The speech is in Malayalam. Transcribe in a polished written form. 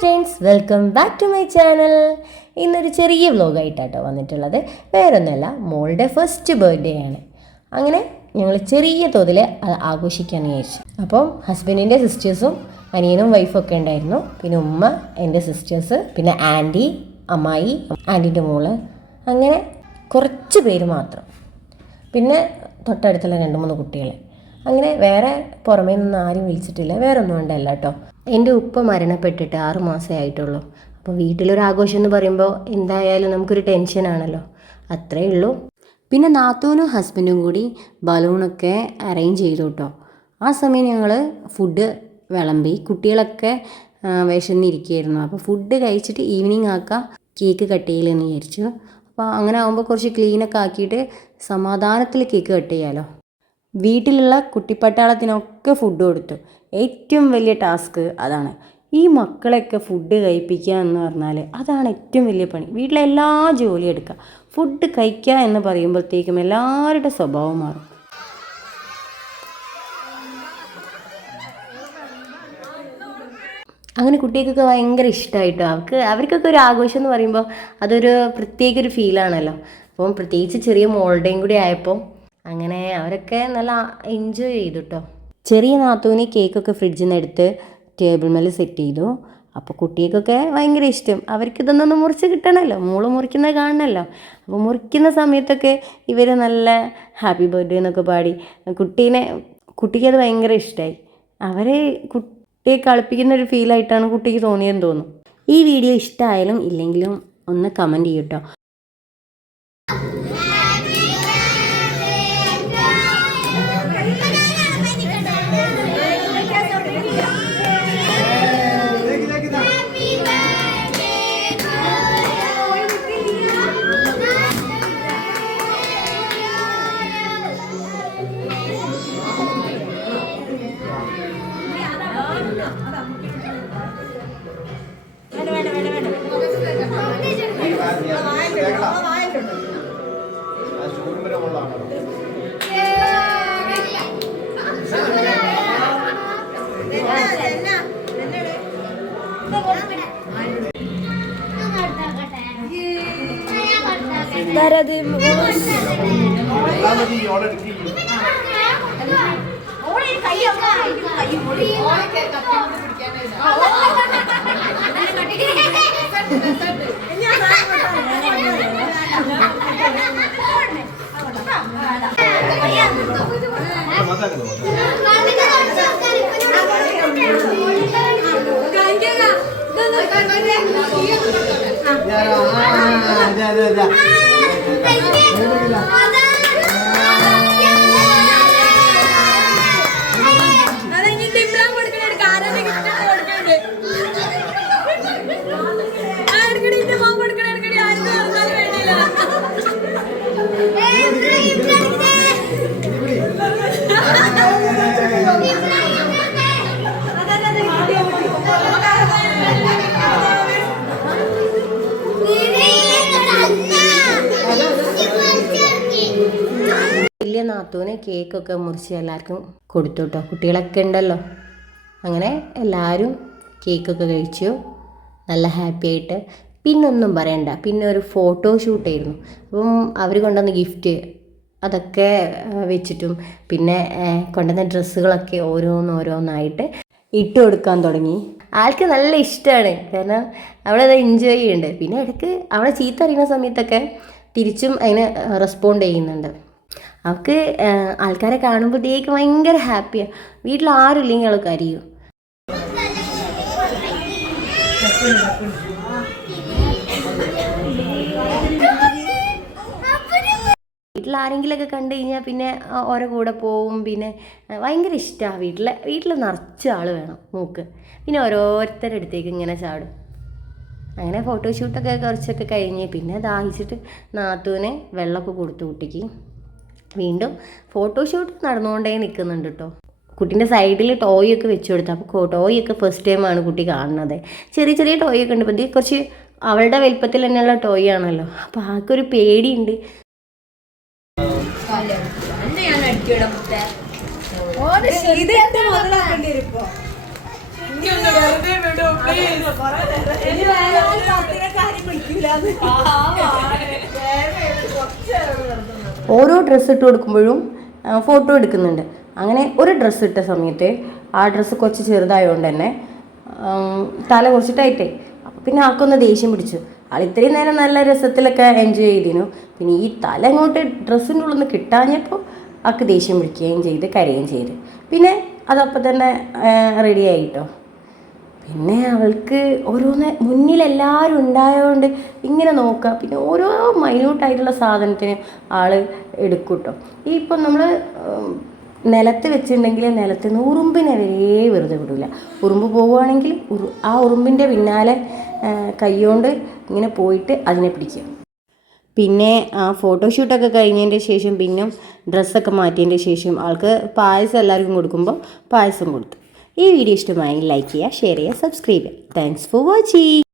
Friends, welcome back to my channel. ഇന്നൊരു ചെറിയ വ്ലോഗായിട്ടാട്ടോ വന്നിട്ടുള്ളത്. വേറൊന്നുമല്ല, മോളുടെ ഫസ്റ്റ് ബർത്ത്ഡേ ആണ്. അങ്ങനെ ഞങ്ങൾ ചെറിയ തോതിൽ അത് ആഘോഷിക്കാമെന്ന് വിചാരിച്ചു. അപ്പം ഹസ്ബൻഡിൻ്റെ സിസ്റ്റേഴ്സും അനിയനും വൈഫൊക്കെ ഉണ്ടായിരുന്നു. പിന്നെ ഉമ്മ, എൻ്റെ സിസ്റ്റേഴ്സ്, പിന്നെ ആൻറ്റി, അമ്മായി, ആൻറ്റീൻ്റെ മോള്, അങ്ങനെ കുറച്ച് പേര് മാത്രം. പിന്നെ തൊട്ടടുത്തുള്ള 2-3 കുട്ടികൾ. അങ്ങനെ വേറെ പുറമേ നിന്ന് ആരും വിളിച്ചിട്ടില്ല. വേറെ ഒന്നും ഉണ്ടല്ല കേട്ടോ. എൻ്റെ ഉപ്പ മരണപ്പെട്ടിട്ട് 6 മാസമേ ആയിട്ടുള്ളൂ. അപ്പോൾ വീട്ടിലൊരാഘോഷം എന്ന് പറയുമ്പോൾ എന്തായാലും നമുക്കൊരു ടെൻഷനാണല്ലോ, അത്രയേ ഉള്ളൂ. പിന്നെ നാത്തൂനും ഹസ്ബൻഡും കൂടി ബലൂണൊക്കെ അറേഞ്ച് ചെയ്തു കേട്ടോ. ആ സമയം ഞങ്ങൾ ഫുഡ് വിളമ്പി. കുട്ടികളൊക്കെ വിശന്നിരിക്കുകയായിരുന്നു. അപ്പോൾ ഫുഡ് കഴിച്ചിട്ട് ഈവനിങ് ആക്കാം, കേക്ക് കട്ട് ചെയ്യില്ലെന്ന് വിചാരിച്ചു. അപ്പോൾ അങ്ങനെ ആകുമ്പോൾ കുറച്ച് ക്ലീനൊക്കെ ആക്കിയിട്ട് സമാധാനത്തിൽ കേക്ക് കട്ട് ചെയ്യാമല്ലോ. വീട്ടിലുള്ള കുട്ടിപ്പട്ടാളത്തിനൊക്കെ ഫുഡ് കൊടുത്തു. ഏറ്റവും വലിയ ടാസ്ക് അതാണ്. ഈ മക്കളെയൊക്കെ ഫുഡ് കഴിപ്പിക്കുക എന്ന് പറഞ്ഞാൽ അതാണ് ഏറ്റവും വലിയ പണി. വീട്ടിലെ എല്ലാ ജോലിയും എടുക്കുക, ഫുഡ് കഴിക്കുക എന്ന് പറയുമ്പോഴത്തേക്കും എല്ലാവരുടെ സ്വഭാവം മാറും. അങ്ങനെ കുട്ടികൾക്കൊക്കെ ഭയങ്കര ഇഷ്ടമായിട്ടോ. അവർക്കൊക്കെ ഒരു ആഘോഷം എന്ന് പറയുമ്പോൾ അതൊരു പ്രത്യേക ഒരു ഫീലാണല്ലോ. അപ്പം പ്രത്യേകിച്ച് ചെറിയ മോളുടെയും കൂടി ആയപ്പോൾ അങ്ങനെ അവരൊക്കെ നല്ല എൻജോയ് ചെയ്തു കേട്ടോ. ചെറിയ നാത്തൂന് കേക്കൊക്കെ ഫ്രിഡ്ജിൽ നിന്ന് എടുത്ത് ടേബിൾ മേൽ സെറ്റ് ചെയ്തു. അപ്പോൾ കുട്ടികൾക്കൊക്കെ ഭയങ്കര ഇഷ്ടം. അവർക്ക് ഇതൊന്നൊന്ന് മുറിച്ച് കിട്ടണമല്ലോ, മോള് മുറിക്കുന്നത് കാണണമല്ലോ. അപ്പോൾ മുറിക്കുന്ന സമയത്തൊക്കെ ഇവർ നല്ല ഹാപ്പി ബർത്ത്ഡേ എന്നൊക്കെ പാടി കുട്ടിക്കത് ഭയങ്കര ഇഷ്ടമായി. അവർ കുട്ടിയെ കളിപ്പിക്കുന്ന ഒരു ഫീലായിട്ടാണ് കുട്ടിക്ക് തോന്നിയെന്ന് തോന്നുന്നു. ഈ വീഡിയോ ഇഷ്ടമായാലും ഇല്ലെങ്കിലും ഒന്ന് കമൻറ്റ് ചെയ്യൂ കേട്ടോ. വലിയ നാത്തൂന് കേക്കൊക്കെ മുറിച്ച് എല്ലാവർക്കും കൊടുത്തു കേട്ടോ. കുട്ടികളൊക്കെ ഉണ്ടല്ലോ. അങ്ങനെ എല്ലാവരും കേക്കൊക്കെ കഴിച്ചു, നല്ല ഹാപ്പി ആയിട്ട്. പിന്നൊന്നും പറയണ്ട, പിന്നെ ഒരു ഫോട്ടോഷൂട്ടായിരുന്നു. അപ്പം അവർ കൊണ്ടുവന്ന ഗിഫ്റ്റ് അതൊക്കെ വെച്ചിട്ടും പിന്നെ കൊണ്ടുവന്ന ഡ്രസ്സുകളൊക്കെ ഓരോന്നായിട്ട് ഇട്ട് കൊടുക്കാൻ തുടങ്ങി. ആൾക്ക് നല്ല ഇഷ്ടമാണ്, കാരണം അവളത് എൻജോയ് ചെയ്യുന്നുണ്ട്. പിന്നെ ഇടയ്ക്ക് അവളെ ചീത്ത അറിയുന്ന സമയത്തൊക്കെ തിരിച്ചും അതിന് റെസ്പോണ്ട് ചെയ്യുന്നുണ്ട്. അവൾക്ക് ആൾക്കാരെ കാണുമ്പോഴത്തേക്ക് ഭയങ്കര ഹാപ്പിയാണ്. വീട്ടിൽ ആരും ഇല്ലെങ്കിൽ അവൾ കരയും. വീട്ടിൽ ആരെങ്കിലുമൊക്കെ കണ്ടു കഴിഞ്ഞാൽ പിന്നെ ഓരോ കൂടെ പോവും. പിന്നെ ഭയങ്കര ഇഷ്ടമാണ്. വീട്ടിൽ നിറച്ച ആൾ വേണം മൂക്ക്. പിന്നെ ഓരോരുത്തരുടെ അടുത്തേക്ക് ഇങ്ങനെ ചാടും. അങ്ങനെ ഫോട്ടോഷൂട്ടൊക്കെ കുറച്ചൊക്കെ കഴിഞ്ഞ് പിന്നെ ദാഹിച്ചിട്ട് നാത്തൂന് വെള്ളമൊക്കെ കൊടുത്തു കുട്ടിക്ക്. വീണ്ടും ഫോട്ടോഷൂട്ട് നടന്നുകൊണ്ടേ നിൽക്കുന്നുണ്ട് കേട്ടോ. കുട്ടീൻ്റെ സൈഡിൽ ടോയൊക്കെ വെച്ച് കൊടുത്തു. അപ്പോൾ ടോയൊക്കെ ഫസ്റ്റ് ടൈമാണ് കുട്ടി കാണുന്നത്. ചെറിയ ചെറിയ ടോയൊക്കെ ഉണ്ട്. അപ്പോൾ കുറച്ച് അവളുടെ വലിപ്പത്തിൽ തന്നെയുള്ള ടോയ് ആണല്ലോ. അപ്പോൾ ആൾക്കൊരു പേടിയുണ്ട്. ഓരോ ഡ്രസ്സ് ഇട്ട് കൊടുക്കുമ്പോഴും ഫോട്ടോ എടുക്കുന്നുണ്ട്. അങ്ങനെ ഒരു ഡ്രസ്സ് ഇട്ട സമയത്ത് ആ ഡ്രസ്സ് കുറച്ച് ചെറുതായതുകൊണ്ട് തന്നെ തല കുറച്ച് ടൈറ്റായി. അപ്പോൾ പിന്നെ ആൾക്കൊന്ന് ദേഷ്യം പിടിച്ചു. ആൾ ഇത്രയും നേരം നല്ല രസത്തിലൊക്കെ എൻജോയ് ചെയ്തിരുന്നു. പിന്നെ ഈ തല അങ്ങോട്ട് ഡ്രസ്സിൻ്റെ ഉള്ളിൽ നിന്ന് കിട്ടാഞ്ഞപ്പോൾ ആൾക്ക് ദേഷ്യം പിടിക്കുകയും ചെയ്ത് കരയുകയും ചെയ്ത്. പിന്നെ അതപ്പം തന്നെ റെഡി ആയിട്ടോ. പിന്നെ അവൾക്ക് ഓരോന്ന് മുന്നിലെല്ലാവരും ഉണ്ടായതുകൊണ്ട് ഇങ്ങനെ നോക്കുക. പിന്നെ ഓരോ മൈന്യൂട്ടായിട്ടുള്ള സാധനത്തിന് ആൾ എടുക്കും കേട്ടോ. ഈ ഇപ്പം നമ്മൾ നിലത്ത് വെച്ചിട്ടുണ്ടെങ്കിൽ നിലത്ത് നിന്ന് ഉറുമ്പിനെ വരെ വെറുതെ വിടില്ല. ഉറുമ്പ് പോവുകയാണെങ്കിൽ ആ ഉറുമ്പിൻ്റെ പിന്നാലെ കൈകൊണ്ട് ഇങ്ങനെ പോയിട്ട് അതിനെ പിടിക്കുക. പിന്നെ ആ ഫോട്ടോഷൂട്ടൊക്കെ കഴിഞ്ഞതിൻ്റെ ശേഷം പിന്നെ ഡ്രസ്സൊക്കെ മാറ്റിയതിൻ്റെ ശേഷം ആൾക്ക് പായസം എല്ലാവർക്കും കൊടുക്കുമ്പോൾ പായസം കൊടുത്തു. ഈ വീഡിയോ ഇഷ്ടമായി ലൈക്ക് ചെയ്യുക, ഷെയർ ചെയ്യുക, സബ്സ്ക്രൈബ് ചെയ്യുക. Thanks for watching.